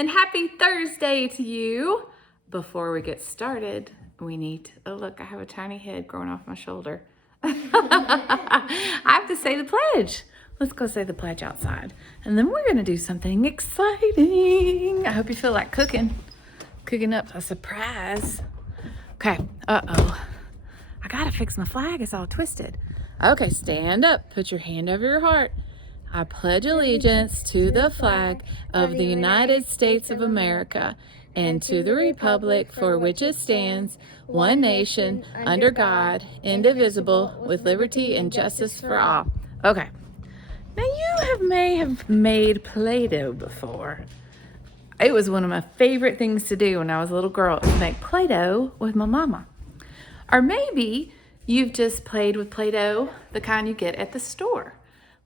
everyone. Happy Thursday to you. Before we get started, we need, oh look, I have a tiny head growing off my shoulder. I have to say the pledge. Let's go say the pledge outside. And then we're gonna do something exciting. I hope you feel like cooking up a surprise. Okay, uh-oh. I gotta fix my flag, it's all twisted. Okay, stand up, put your hand over your heart. I pledge allegiance to the flag of the United States of America and to the republic for which it stands, one nation, under God, indivisible, with liberty and justice for all. Okay. Now you may have made Play-Doh before. It was one of my favorite things to do when I was a little girl, was make Play-Doh with my mama. Or maybe you've just played with Play-Doh, the kind you get at the store.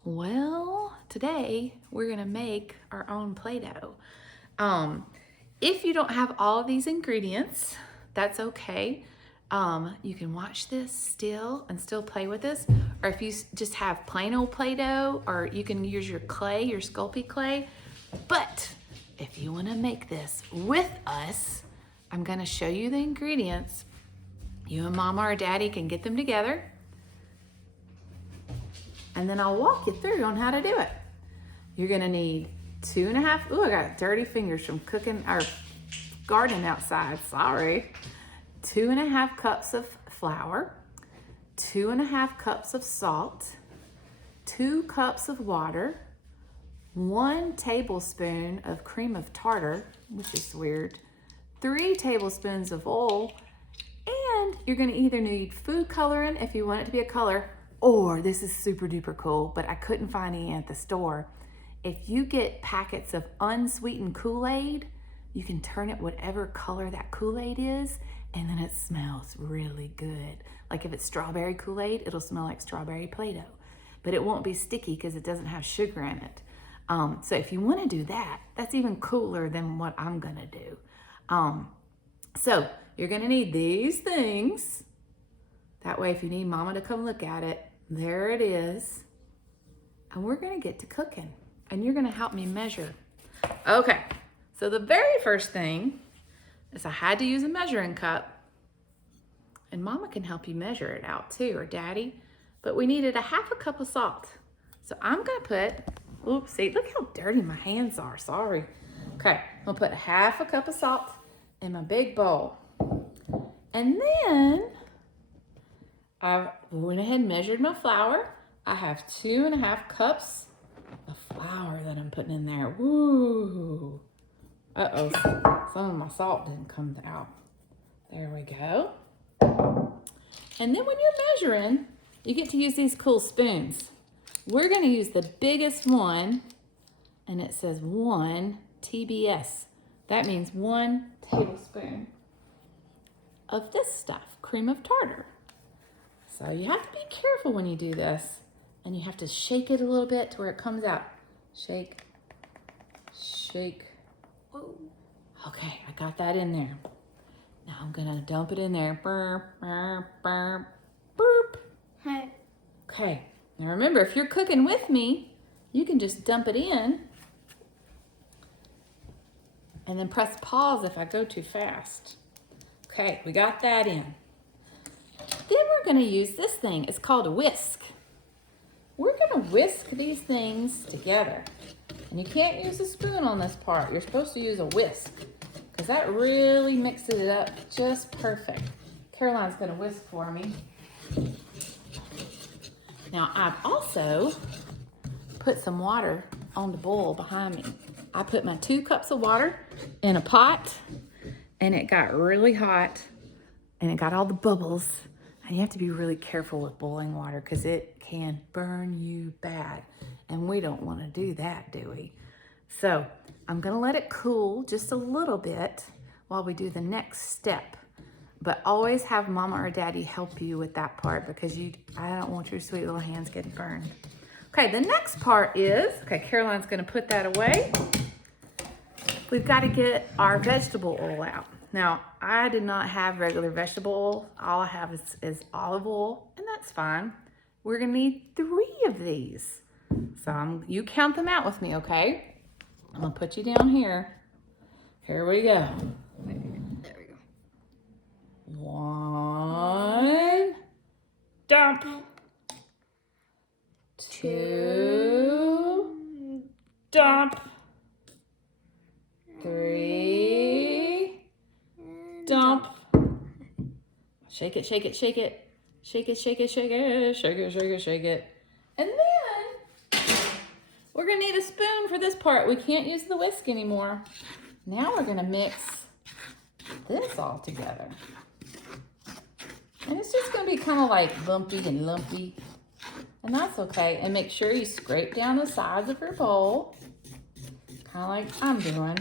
Well, today we're gonna make our own Play-Doh. If you don't have all of these ingredients, that's okay. You can watch this still and still play with this. Or if you just have plain old Play-Doh, or you can use your clay, your Sculpey clay. But if you wanna make this with us, I'm gonna show you the ingredients. You and Mama or Daddy can get them together. And then I'll walk you through on how to do it. You're gonna need 2.5, ooh, I got dirty fingers from cooking or gardening outside, sorry. 2.5 cups of flour, 2.5 cups of salt, 2 cups of water, 1 tablespoon of cream of tartar, which is weird, 3 tablespoons of oil, and you're gonna either need food coloring if you want it to be a color, or this is super duper cool, but I couldn't find any at the store. If you get packets of unsweetened Kool-Aid, you can turn it whatever color that Kool-Aid is, and then it smells really good. Like if it's strawberry Kool-Aid, it'll smell like strawberry Play-Doh, but it won't be sticky because it doesn't have sugar in it. So if you wanna do that, that's even cooler than what I'm gonna do. So you're gonna need these things. That way, if you need Mama to come look at it, there it is. And we're gonna get to cooking. And you're gonna help me measure. Okay, so the very first thing is I had to use a measuring cup. And Mama can help you measure it out too, or Daddy. But we needed 1/2 cup of salt. So I'm gonna put, oops, see, look how dirty my hands are, sorry. Okay, I'm gonna put 1/2 cup of salt in my big bowl. And then I went ahead and measured my flour. I have 2.5 cups of flour that I'm putting in there. Woo! Uh-oh, some of my salt didn't come out. There we go. And then when you're measuring, you get to use these cool spoons. We're gonna use the biggest one, and it says 1 TBS. That means 1 tablespoon of this stuff, cream of tartar. So you have to be careful when you do this, and you have to shake it a little bit to where it comes out. Shake, shake. Whoa. Okay, I got that in there. Now I'm gonna dump it in there. Burp, burp, burp, burp. Okay, now remember, if you're cooking with me, you can just dump it in and then press pause if I go too fast. Okay, we got that in. Then we're gonna use this thing. It's called a whisk. We're gonna whisk these things together. And you can't use a spoon on this part. You're supposed to use a whisk because that really mixes it up just perfect. Caroline's gonna whisk for me. Now I've also put some water on the bowl behind me. I put my 2 cups of water in a pot, and it got really hot, and it got all the bubbles. And you have to be really careful with boiling water because it can burn you bad. And we don't want to do that, do we? So I'm gonna let it cool just a little bit while we do the next step. But always have Mama or Daddy help you with that part because I don't want your sweet little hands getting burned. Okay, the next part is, okay, Caroline's gonna put that away. We've got to get our vegetable oil out. Now, I did not have regular vegetable oil. All I have is olive oil, and that's fine. We're gonna need 3 of these. So you count them out with me, okay? I'm gonna put you down here. Here we go. There we go. 1, dump. 2, dump. 3, dump. Shake it, shake it, shake it. Shake it, shake it, shake it, shake it, shake it, shake it. And then we're gonna need a spoon for this part. We can't use the whisk anymore. Now we're gonna mix this all together. And it's just gonna be kind of like bumpy and lumpy. And that's okay. And make sure you scrape down the sides of your bowl, kind of like I'm doing.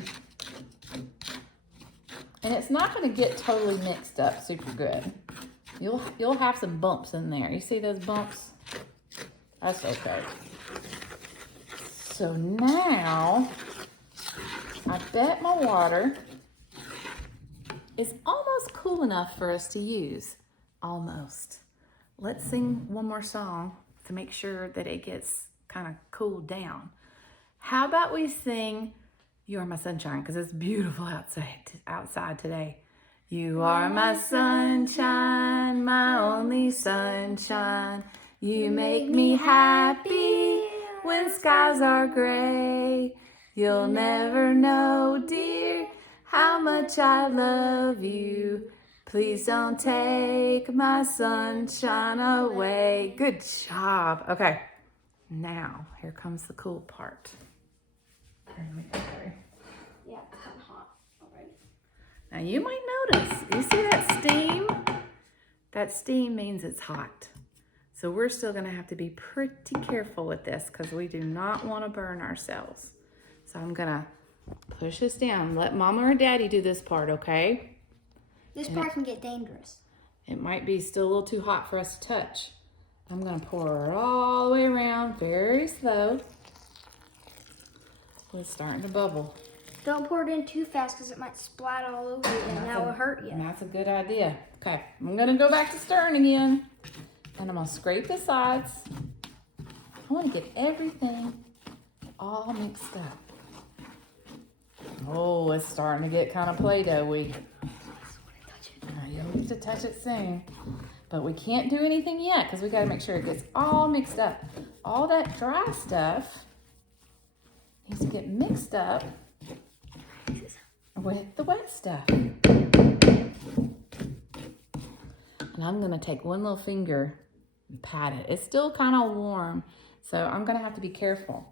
And it's not gonna get totally mixed up super good. You'll have some bumps in there. You see those bumps? That's okay. So now, I bet my water is almost cool enough for us to use. Almost. Let's sing one more song to make sure that it gets kind of cooled down. How about we sing You Are My Sunshine, because it's beautiful outside today. You are my sunshine, my only sunshine. You make me happy when skies are gray. You'll never know, dear, how much I love you. Please don't take my sunshine away. Good job. Okay, now here comes the cool part. Yeah, it's kind of hot already. Now you might notice, you see that steam? That steam means it's hot. So we're still gonna have to be pretty careful with this because we do not want to burn ourselves. So I'm gonna push this down. Let Mama or Daddy do this part, okay? This part can get dangerous. It might be still a little too hot for us to touch. I'm gonna pour it all the way around, very slow. It's starting to bubble. Don't pour it in too fast because it might splat all over you and that will hurt you. That's a good idea. Okay, I'm gonna go back to stirring again. And I'm gonna scrape the sides. I wanna get everything all mixed up. Oh, it's starting to get kind of Play-Doh-y. You'll need to touch it soon. But we can't do anything yet because we gotta make sure it gets all mixed up. All that dry stuff needs to get mixed up with the wet stuff. And I'm gonna take one little finger and pat it. It's still kind of warm, so I'm gonna have to be careful.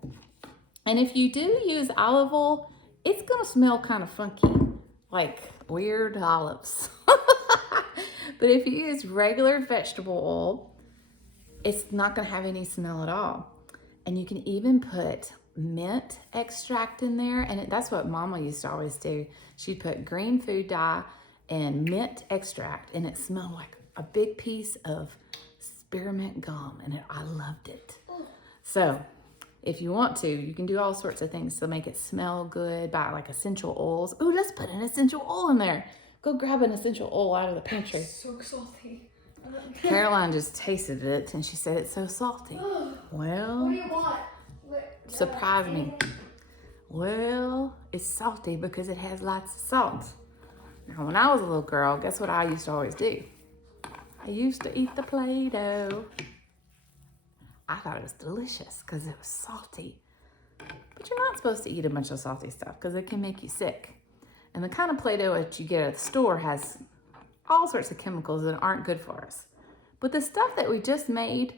And if you do use olive oil, it's gonna smell kind of funky, like weird olives. But if you use regular vegetable oil, it's not gonna have any smell at all. And you can even put mint extract in there, and that's what Mama used to always do. She'd put green food dye and mint extract, and it smelled like a big piece of spearmint gum, and I loved it. So if you want to, you can do all sorts of things to make it smell good, buy like essential oils. Oh, let's put an essential oil in there. Go grab an essential oil out of the pantry. It's so salty. Caroline just tasted it and she said it's so salty. Well, What do you want? surprise me. Well, it's salty because it has lots of salt. Now, when I was a little girl, guess what I used to always do? I used to eat the Play-Doh. I thought it was delicious because it was salty. But you're not supposed to eat a bunch of salty stuff because it can make you sick. And the kind of Play-Doh that you get at the store has all sorts of chemicals that aren't good for us. But the stuff that we just made,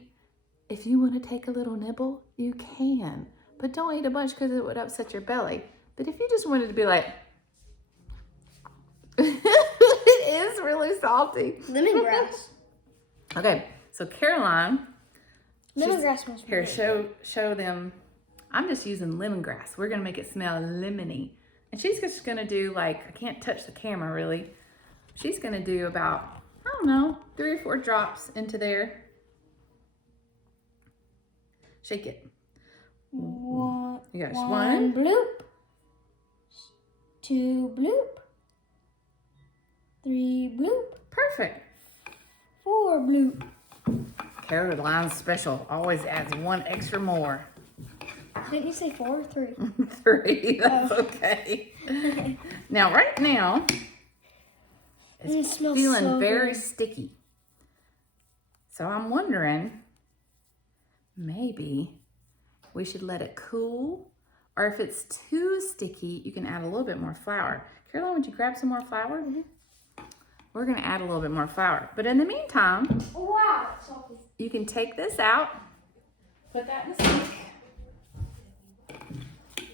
if you want to take a little nibble, you can. But don't eat a bunch because it would upset your belly. But if you just wanted to be like, it is really salty. Lemongrass. Okay, so Caroline, Lemongrass smells here, good. show them. I'm just using lemongrass. We're gonna make it smell lemony. And she's just gonna do like, I can't touch the camera really. She's gonna do about, I don't know, 3 or 4 drops into there. Shake it. One, You got one bloop. 2 bloop. 3 bloop. Perfect. 4 bloop. Caroline's special always adds 1 extra more. Didn't you say 4 or 3? 3, that's okay. Now, right now, It it's smells feeling so very good. sticky. So I'm wondering, maybe we should let it cool, or if it's too sticky, you can add a little bit more flour. Caroline, would you grab some more flour? We're gonna add a little bit more flour. But in the meantime, Wow, it's salty. you can take this out, put that in the sink.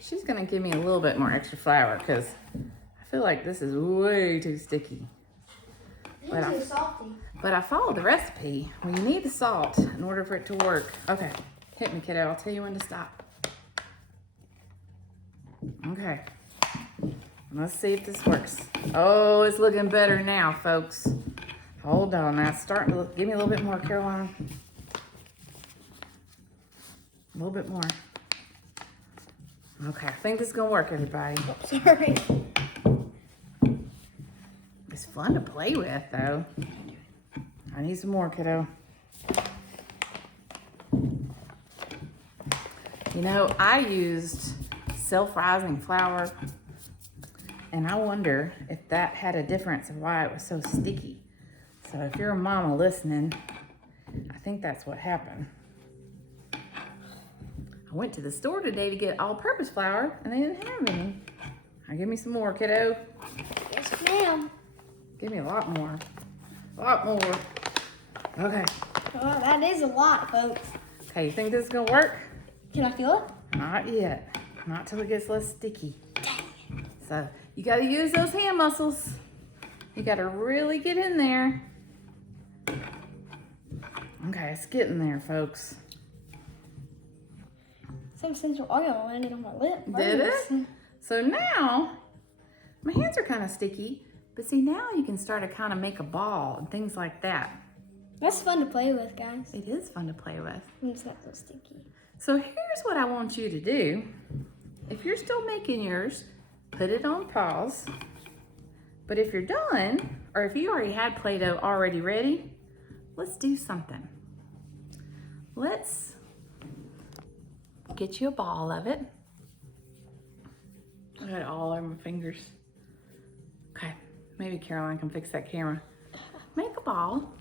She's gonna give me a little bit more extra flour because I feel like this is way too sticky. But It's too salty. But I followed the recipe. Well, you need the salt in order for it to work. Okay, hit me, kiddo. I'll tell you when to stop. Okay. Let's see if this works. Oh, it's looking better now, folks. Hold on. Now it's starting to look. Give me a little bit more, Caroline. A little bit more. Okay, I think this is going to work, everybody. Sorry. It's fun to play with, though. I need some more, kiddo. You know, I used self-rising flour, and I wonder if that had a difference of why it was so sticky. So if you're a mama listening, I think that's what happened. I went to the store today to get all-purpose flour, and they didn't have any. Now give me some more, kiddo. Yes, ma'am. Give me a lot more. A lot more. Okay. Oh, that is a lot, folks. Okay, you think this is gonna work? Can I feel it? Not yet. Not till it gets less sticky. So you gotta use those hand muscles. You gotta really get in there. Okay, it's getting there, folks. Some essential oil landed on my lip. Did it? So now, my hands are kind of sticky, but see now you can start to kind of make a ball and things like that. That's fun to play with, guys. It is fun to play with. When it's not so sticky. So here's what I want you to do. If you're still making yours, put it on pause. But if you're done, or if you already had Play-Doh already ready, let's do something. Let's get you a ball of it. I got it all over my fingers. Okay, maybe Caroline can fix that camera. Make a ball.